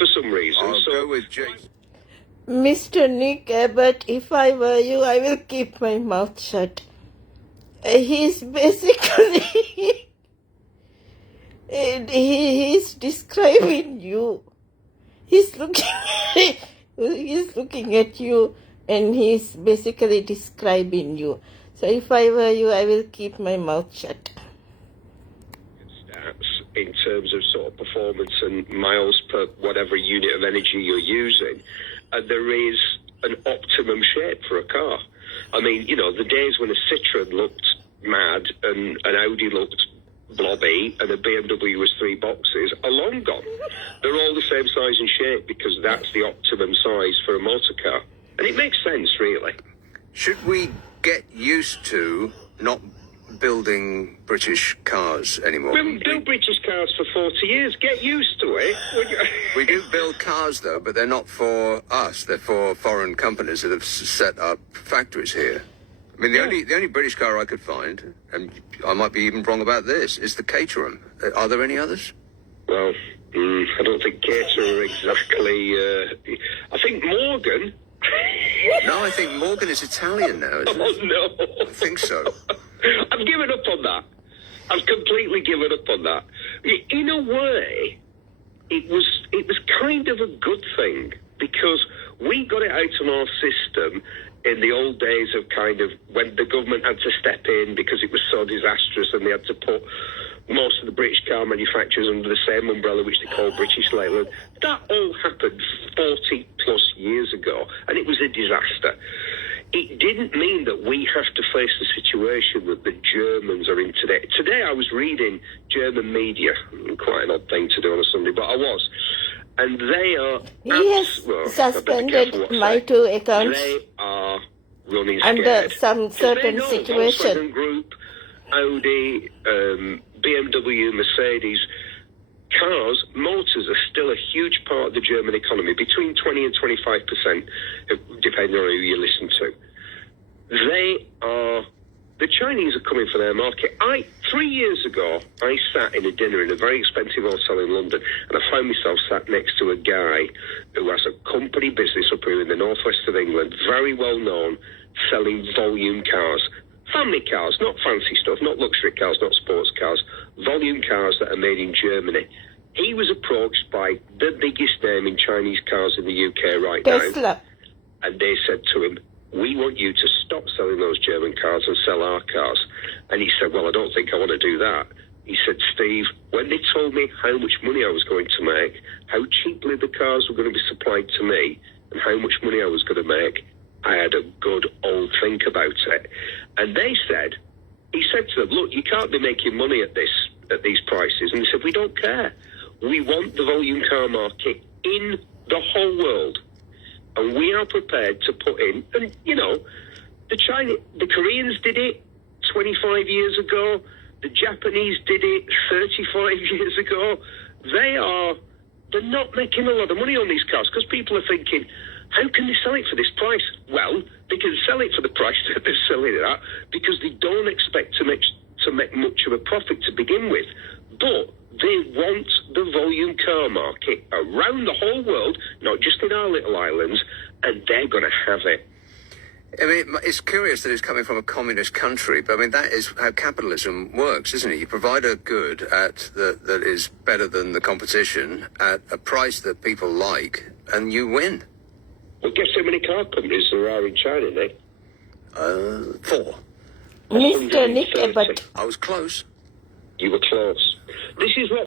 for some reason. I'll so go with Jake. Mr. Nick Abbott, if I were you, I will keep my mouth shut. He's basically he's describing you. He's looking at you, and he's basically describing you. So if I were you, I will keep my mouth shut. stats in terms of sort of performance and miles per whatever unit of energy you're using, and there is an optimum shape for a car. I mean, you know, the days when a Citroen looked mad and an Audi looked blobby and a BMW was 3 boxes are long gone. They're all the same size and shape because that's the optimum size for a motor car. And it makes sense, really. Should we get used to not building British cars anymore? We've built British cars for 40 years. Get used to it. We do build cars, though, but they're not for us. They're for foreign companies that have set up factories here. I mean, the only British car I could find, and I might be even wrong about this, is the Caterham. Are there any others? Well, I don't think Caterham are exactly... I think Morgan... No, I think Morgan is Italian now, isn't it? Oh, no. I think so. I've given up on that. I've completely given up on that. In a way, it was kind of a good thing because we got it out of our system in the old days of kind of when the government had to step in because it was so disastrous and they had to put most of the British car manufacturers under the same umbrella which they call British Leyland. That all happened 40 plus years ago and it was a disaster. It didn't mean that we have to face the situation that the Germans are in today. Today I was reading German media, quite an odd thing to do on a Sunday, but I was. And they are... He has suspended my 2 accounts. They are running under scared. some certain They know situation. Volkswagen Group, Audi, BMW, Mercedes, cars, motors are still a huge part of the German economy, between 20 and 25%, depending on who you listen to. The Chinese are coming for their market. 3 years ago, I sat in a dinner in a very expensive hotel in London, and I found myself sat next to a guy who has a company business up here in the northwest of England, very well known, selling volume cars. Family cars, not fancy stuff, not luxury cars, not sports cars, volume cars that are made in Germany. He was approached by the biggest name in Chinese cars in the UK right Tesla. now. And they said to him, we want you to stop selling those German cars and sell our cars. And he said, well, I don't think I want to do that. He said, Steve, when they told me how much money I was going to make, how cheaply the cars were going to be supplied to me, and how much money I was going to make, I had a good old think about it. And he said to them, look, you can't be making money at these prices. And he said, we don't care. We want the volume car market in the whole world. And we are prepared to put in, and you know, the Koreans did it 25 years ago. The Japanese did it 35 years ago. They're not making a lot of money on these cars because people are thinking, how can they sell it for this price? Well, they can sell it for the price that they're selling it at because they don't expect to make much of a profit to begin with. But they want the volume car market around the whole world, not just in our little islands, and they're going to have it. I mean, it's curious that it's coming from a communist country, but I mean, that is how capitalism works, isn't it? You provide a good that is better than the competition at a price that people like, and you win. Well, guess how many car companies there are in China, Nick? 4. Mr. Nick Abbott. I was close. You were close. This is what